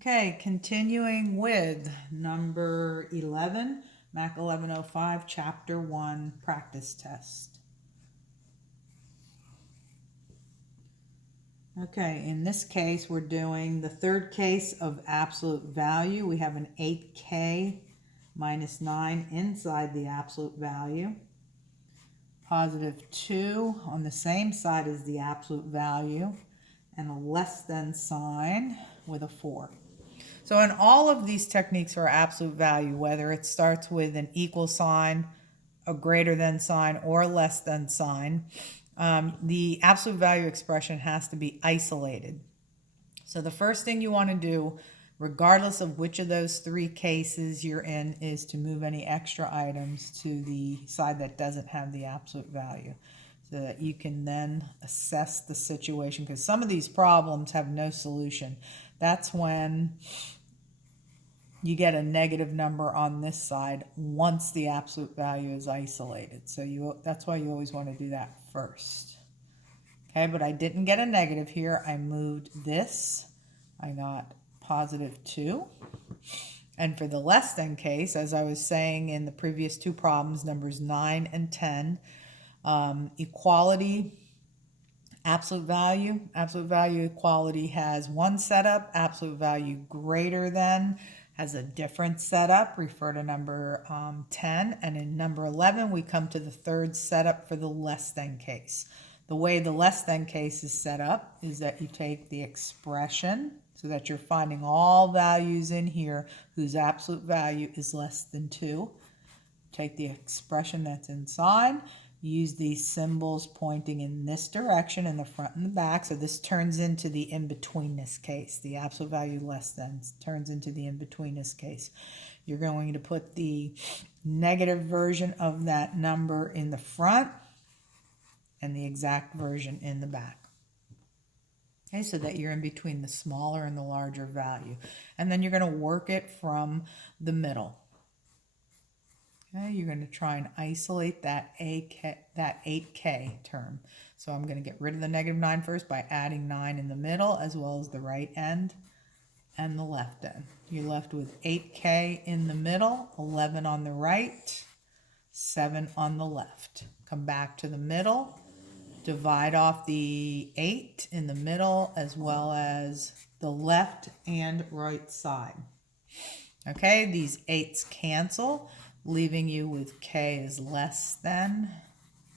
Okay, continuing with number 11, Mac 1105, Chapter 1, Practice Test. Okay, in this case, we're doing the third case of absolute value. We have an 8k minus 9 inside the absolute value. Positive 2 on the same side as the absolute value, and a less than sign with a 4. So in all of these techniques for absolute value, whether it starts with an equal sign, a greater than sign, or a less than sign, the absolute value expression has to be isolated. So the first thing you want to do, regardless of which of those three cases you're in, is to move any extra items to the side that doesn't have the absolute value, so that you can then assess the situation, because some of these problems have no solution. That's when you get a negative number on this side once the absolute value is isolated. So that's why you always want to do that first. Okay, but I didn't get a negative here. I moved this. I got positive 2. And for the less than case, as I was saying in the previous two problems, numbers 9 and 10, equality, absolute value equality has one setup. Absolute value greater than has a different setup. Refer to number 10. And in number 11, we come to the third setup for the less than case. The way the less than case is set up is that you take the expression, so that you're finding all values in here whose absolute value is less than 2. Take the expression that's inside. Use these symbols pointing in this direction in the front and the back. So this turns into the in-betweenness case. The absolute value less than turns into the in-betweenness case. You're going to put the negative version of that number in the front and the exact version in the back. Okay, so that you're in between the smaller and the larger value. And then you're going to work it from the middle. Okay, you're going to try and isolate that 8k term. So I'm going to get rid of the negative 9 first by adding 9 in the middle, as well as the right end and the left end. You're left with 8k in the middle, 11 on the right, 7 on the left. Come back to the middle, divide off the 8 in the middle, as well as the left and right side. Okay, these 8's cancel, leaving you with k is less than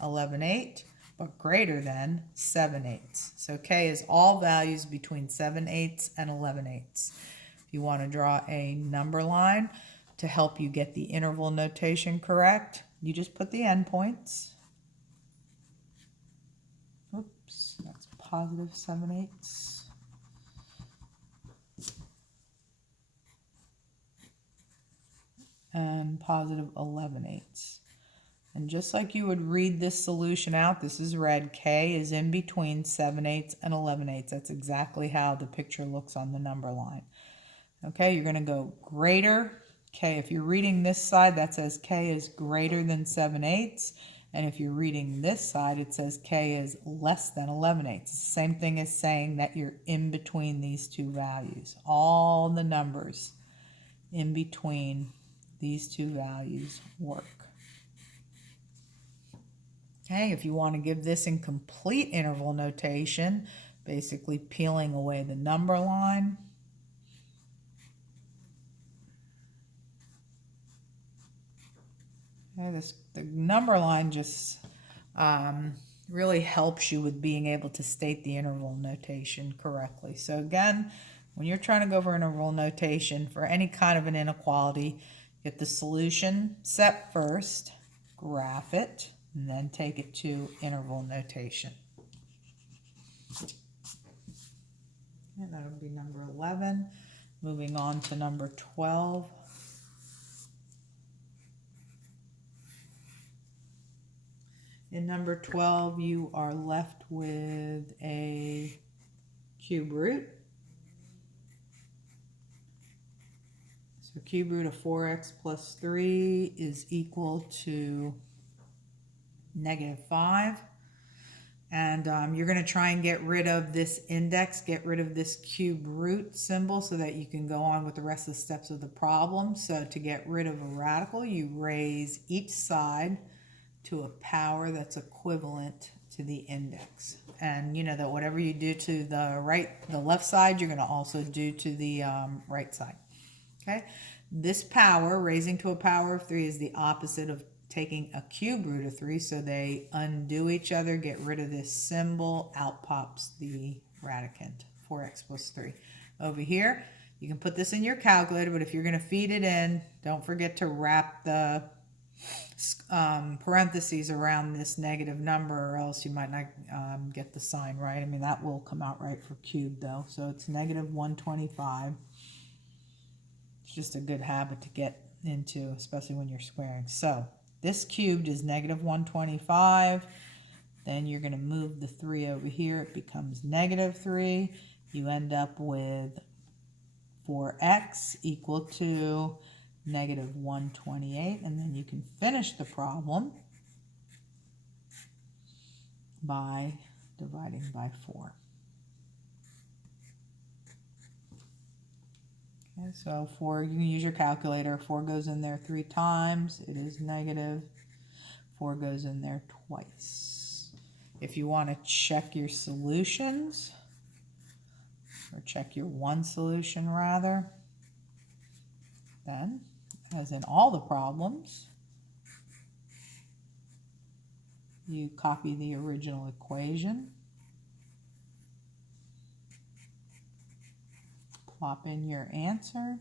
11/8, but greater than 7/8. So k is all values between 7/8 and 11/8. If you want to draw a number line to help you get the interval notation correct, you just put the endpoints. Oops, that's positive 7/8. And positive 11/8. And just like you would read this solution out, this is red, k is in between 7/8 and 11/8. That's exactly how the picture looks on the number line. Okay, you're going to go greater, k. If you're reading this side, that says k is greater than 7/8. And if you're reading this side, it says k is less than 11/8. It's the same thing as saying that you're in between these two values. All the numbers in between these two values work. Okay, if you want to give this in complete interval notation, basically peeling away the number line, okay, the number line just really helps you with being able to state the interval notation correctly. So again, when you're trying to go for interval notation for any kind of an inequality, get the solution set first, graph it, and then take it to interval notation. And that would be number 11. Moving on to number 12. In number 12, you are left with a cube root. So cube root of 4x plus 3 is equal to -5. And you're going to try and get rid of this index, get rid of this cube root symbol so that you can go on with the rest of the steps of the problem. So to get rid of a radical, you raise each side to a power that's equivalent to the index. And you know that whatever you do to the left side, you're going to also do to the right side. Okay, this power, raising to a power of 3, is the opposite of taking a cube root of 3, so they undo each other, get rid of this symbol, out pops the radicand, 4x plus 3. Over here, you can put this in your calculator, but if you're going to feed it in, don't forget to wrap the parentheses around this negative number, or else you might not get the sign right. I mean, that will come out right for cubed though. So it's negative 125. It's just a good habit to get into, especially when you're squaring. So this cubed is negative 125. Then you're going to move the 3 over here. It becomes negative 3. You end up with 4x equal to negative 128, and then you can finish the problem by dividing by 4. Okay, so 4, you can use your calculator. 4 goes in there 3 times. It is negative. 4 goes in there twice. If you want to check your solutions, or check your one solution rather, then, as in all the problems, you copy the original equation, plop in your answer,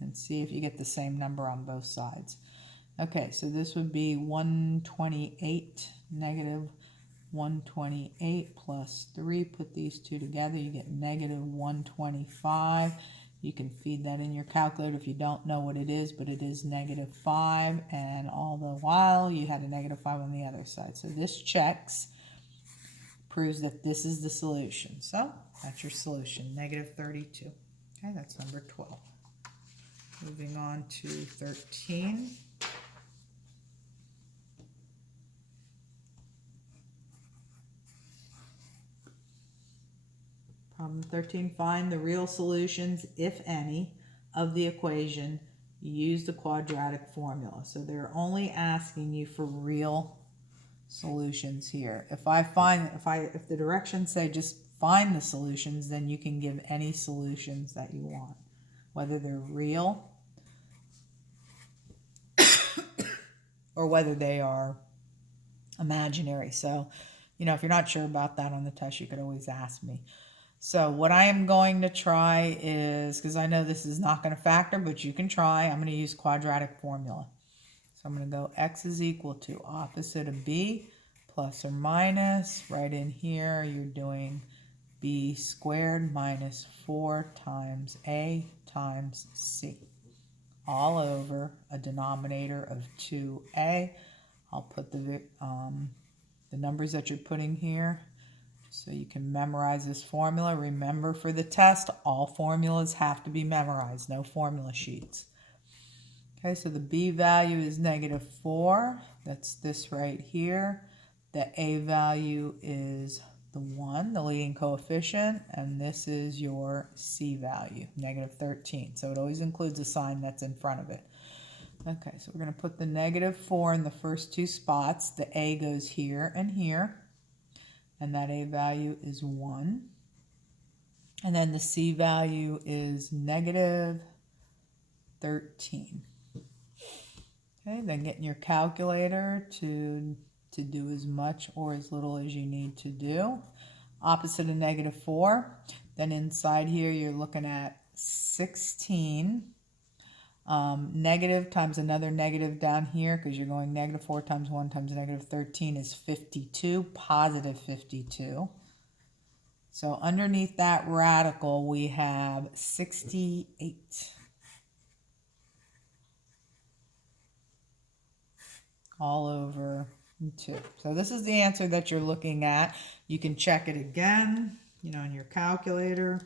and see if you get the same number on both sides. Okay, so this would be 128, negative 128 plus 3. Put these two together, you get negative 125. You can feed that in your calculator if you don't know what it is, but it is negative 5, and all the while you had a negative 5 on the other side. So this checks, proves that this is the solution. So that's your solution, negative 32. Okay, that's number 12. Moving on to 13. Problem 13, find the real solutions, if any, of the equation. Use the quadratic formula. So they're only asking you for real solutions here. If the directions say just find the solutions, then you can give any solutions that you want, whether they're real or whether they are imaginary. So, you know, if you're not sure about that on the test, you could always ask me. So what I am going to try is, because I know this is not going to factor, but you can try, I'm going to use quadratic formula. So I'm going to go x is equal to opposite of b plus or minus. Right in here, you're doing b squared minus 4 times a times c, all over a denominator of 2a. I'll put the numbers that you're putting here so you can memorize this formula. Remember, for the test, all formulas have to be memorized, no formula sheets. Okay, so the b value is negative 4. That's this right here. The a value is the 1, the leading coefficient, and this is your c value, negative 13. So it always includes a sign that's in front of it. Okay, so we're going to put the negative 4 in the first 2 spots. The a goes here and here, and that a value is 1. And then the c value is negative 13. Okay, then get in your calculator to do as much or as little as you need to do. Opposite of negative 4. Then inside here you're looking at 16. Negative times another negative down here, because you're going negative 4 times 1 times negative 13 is 52, positive 52. So underneath that radical we have 68. All over 2. So this is the answer that you're looking at. You can check it again, you know, on your calculator.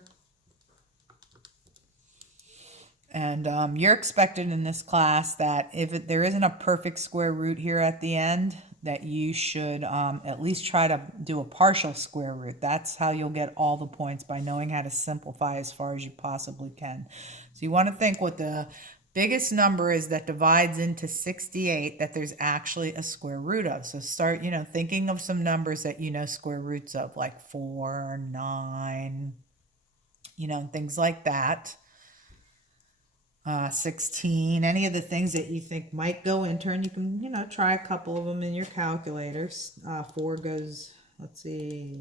And you're expected in this class that if there isn't a perfect square root here at the end, that you should at least try to do a partial square root. That's how you'll get all the points, by knowing how to simplify as far as you possibly can. So you want to think what the biggest number is that divides into 68 that there's actually a square root of. So start, thinking of some numbers that you know square roots of, like 4, 9, things like that. 16, any of the things that you think might go into, and you can, try a couple of them in your calculators. 4 goes, let's see,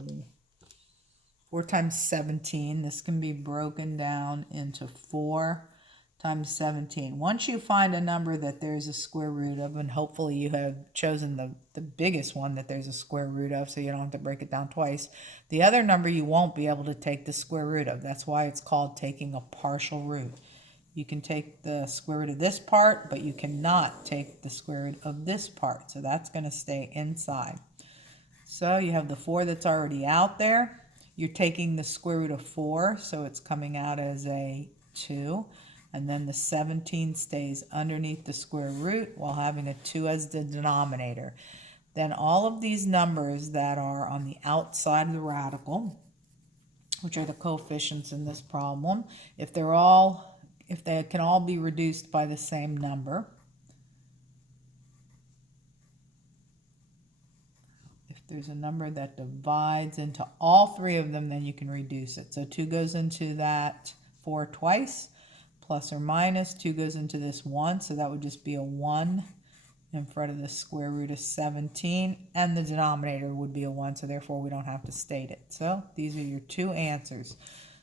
4 times 17. This can be broken down into 4 times 17. Once you find a number that there's a square root of, and hopefully you have chosen the biggest one that there's a square root of, so you don't have to break it down twice, the other number you won't be able to take the square root of. That's why it's called taking a partial root. You can take the square root of this part, but you cannot take the square root of this part. So that's going to stay inside. So you have the 4 that's already out there. You're taking the square root of 4, so it's coming out as a 2. And then the 17 stays underneath the square root while having a 2 as the denominator. Then all of these numbers that are on the outside of the radical, which are the coefficients in this problem, if they can all be reduced by the same number, if there's a number that divides into all 3 of them, then you can reduce it. So 2 goes into that 4 twice, plus or minus 2 goes into this 1, so that would just be a 1 in front of the square root of 17, and the denominator would be a 1, so therefore we don't have to state it. So these are your 2 answers.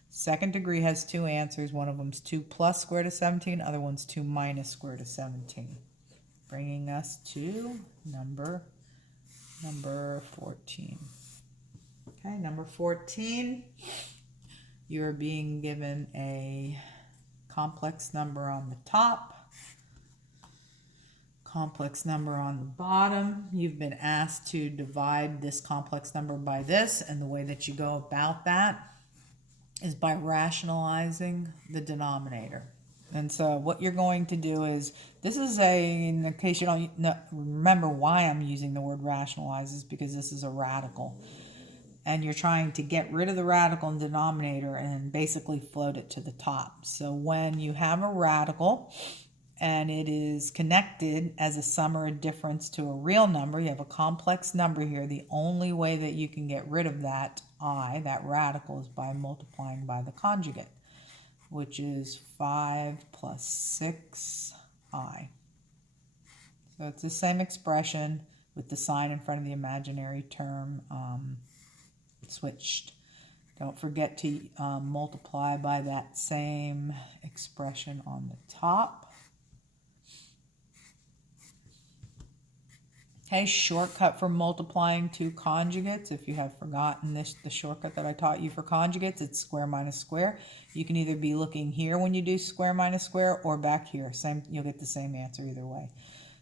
Second degree has 2 answers. One of them's 2 plus square root of 17, other one's 2 minus square root of 17. Bringing us to number 14. Okay, number 14, you're being given a complex number on the top, complex number on the bottom. You've been asked to divide this complex number by this, and the way that you go about that is by rationalizing the denominator. And so what you're going to do is, this is in case you don't remember why I'm using the word rationalize, is because this is a radical. And you're trying to get rid of the radical in the denominator and basically float it to the top. So when you have a radical and it is connected as a sum or a difference to a real number, you have a complex number here, the only way that you can get rid of that that radical, is by multiplying by the conjugate, which is 5 plus 6i. So it's the same expression with the sign in front of the imaginary term switched. Don't forget to multiply by that same expression on the top. Okay, shortcut for multiplying two conjugates. If you have forgotten the shortcut that I taught you for conjugates, it's square minus square. You can either be looking here when you do square minus square, or back here. You'll get the same answer either way.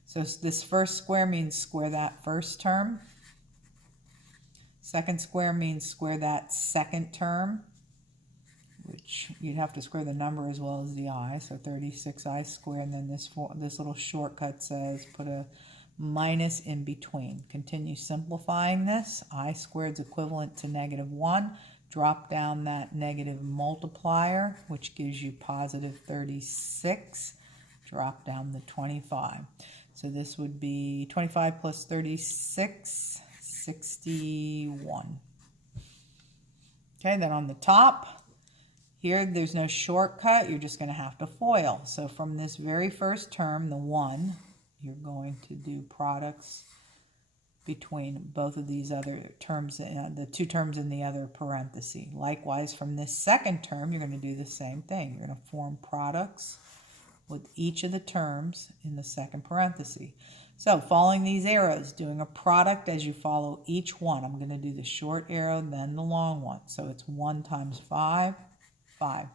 So this first square means square that first term. Second square means square that second term, which you'd have to square the number as well as the I, so 36i squared. And then this little shortcut says put a minus in between. Continue simplifying this. I squared is equivalent to -1. Drop down that negative multiplier, which gives you positive 36. Drop down the 25. So this would be 25 plus 36, 61. Okay, then on the top, here there's no shortcut. You're just going to have to FOIL. So from this very first term, the 1, you're going to do products between both of these other terms, the two terms in the other parenthesis. Likewise, from this second term, you're going to do the same thing. You're going to form products with each of the terms in the second parenthesis. So following these arrows, doing a product as you follow each one. I'm going to do the short arrow, then the long one. So it's 1 times 5, 5.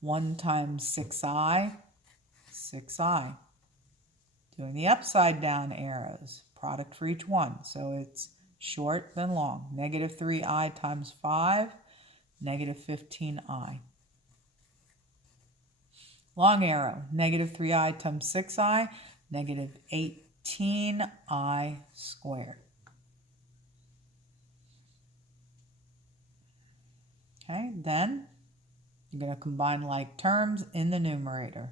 1 times 6i, 6i. Doing the upside down arrows, product for each one. So it's short, then long. -3i times 5, -15i. Long arrow, -3i times 6i, -18i. 15i squared. Okay, then you're going to combine like terms in the numerator.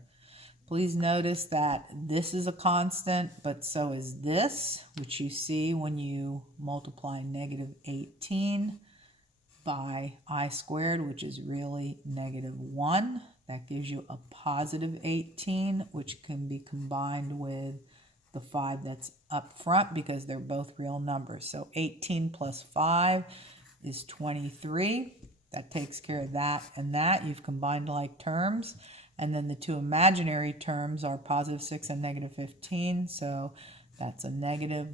Please notice that this is a constant, but so is this, which you see when you multiply negative 18 by I squared, which is really negative 1. That gives you a positive 18, which can be combined with the 5 that's up front because they're both real numbers. So 18 plus 5 is 23. That takes care of that and that. You've combined like terms. And then the two imaginary terms are positive 6 and negative 15. So that's negative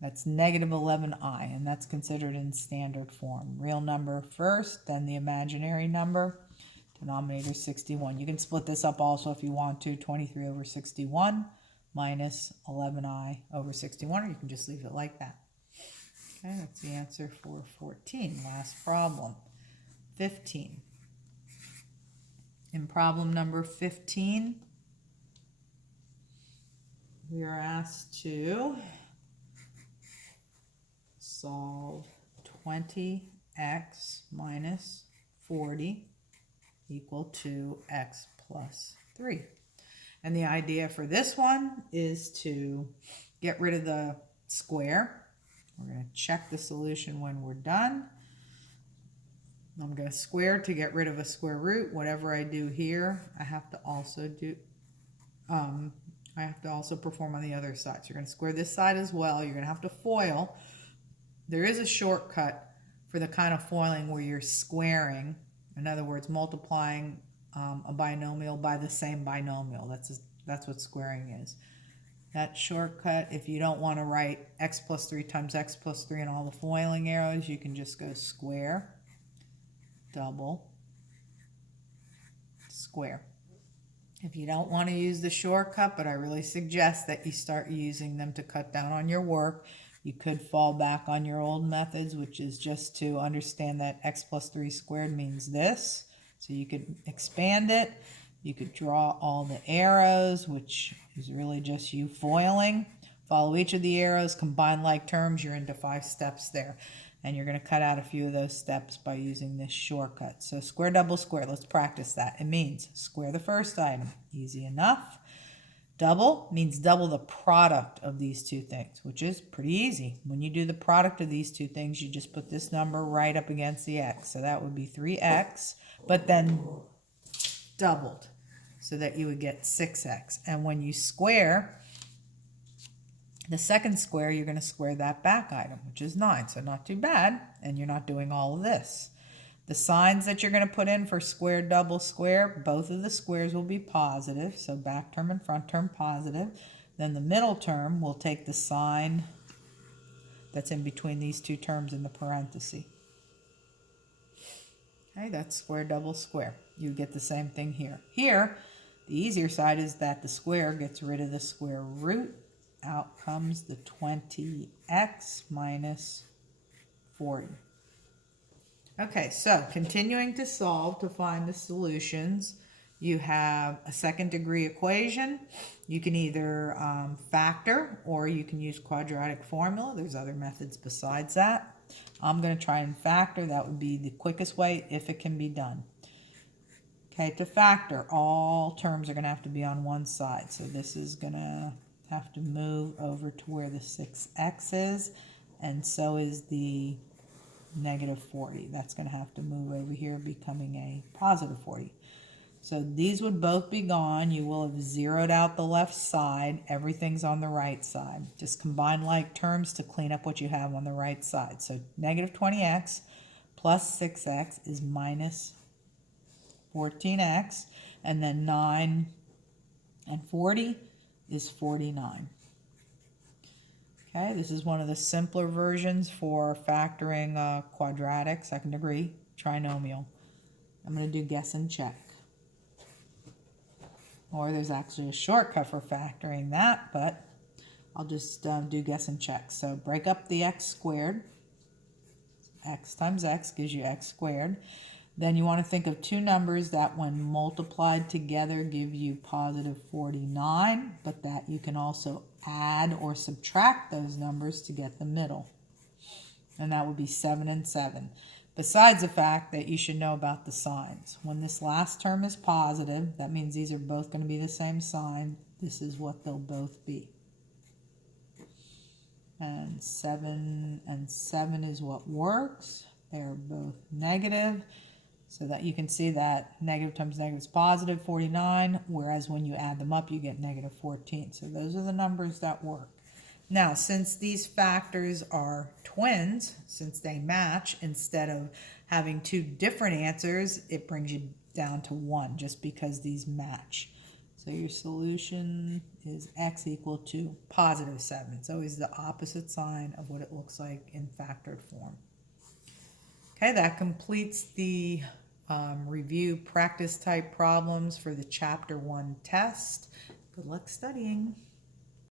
11i, and that's considered in standard form. Real number first, then the imaginary number. Denominator 61. You can split this up also if you want to. 23 over 61 minus 11i over 61, or you can just leave it like that. Okay, that's the answer for 14. Last problem. 15. In problem number 15, we are asked to solve 20x minus 40 equal to x plus 3. And the idea for this one is to get rid of the square. We're going to check the solution when we're done. I'm going to square to get rid of a square root. Whatever I do here, I have to also perform on the other side. So you're going to square this side as well. You're going to have to FOIL. There is a shortcut for the kind of foiling where you're squaring. In other words, multiplying a binomial by the same binomial. That's what squaring is. That shortcut, if you don't want to write x plus 3 times x plus 3 and all the foiling arrows, you can just go square, double, square. If you don't want to use the shortcut, but I really suggest that you start using them to cut down on your work, you could fall back on your old methods, which is just to understand that x plus 3 squared means this. So you could expand it. You could draw all the arrows, which is really just you foiling. Follow each of the arrows, combine like terms. You're into 5 steps there. And you're going to cut out a few of those steps by using this shortcut. So square, double, square. Let's practice that. It means square the first item. Easy enough. Double means double the product of these two things, which is pretty easy. When you do the product of these two things, you just put this number right up against the x. So that would be 3x, but then doubled so that you would get 6x. And when you square the second square, you're going to square that back item, which is 9. So not too bad, and you're not doing all of this. The signs that you're going to put in for square, double, square, both of the squares will be positive. So back term and front term positive. Then the middle term will take the sign that's in between these two terms in the parenthesis. Okay, that's square, double, square. You get the same thing here. Here, the easier side is that the square gets rid of the square root. Out comes the 20x minus 40. Okay, so continuing to solve to find the solutions, you have a second degree equation. You can either factor or you can use quadratic formula. There's other methods besides that. I'm going to try and factor. That would be the quickest way if it can be done. Okay, to factor, all terms are going to have to be on one side. So this is going to have to move over to where the 6x is, and so is the negative 40. That's going to have to move over here, becoming a positive 40. So these would both be gone. You will have zeroed out the left side. Everything's on the right side. Just combine like terms to clean up what you have on the right side. So negative 20x plus 6x is minus 14x, and then 9 and 40 is 49. Okay, this is one of the simpler versions for factoring quadratic, second degree, trinomial. I'm going to do guess and check. Or there's actually a shortcut for factoring that, but I'll just do guess and check. So break up the x squared. X times x gives you x squared. Then you want to think of two numbers that when multiplied together give you positive 49, but that you can also add or subtract those numbers to get the middle. And that would be 7 and 7. Besides the fact that you should know about the signs. When this last term is positive, that means these are both going to be the same sign. This is what they'll both be. And 7 and 7 is what works. They're both negative. So that you can see that negative times negative is positive 49, whereas when you add them up, you get negative 14. So those are the numbers that work. Now, since these factors are twins, since they match, instead of having two different answers, it brings you down to 1 just because these match. So your solution is x equal to positive 7. It's always the opposite sign of what it looks like in factored form. Okay, that completes the review practice type problems for the Chapter 1 test. Good luck studying.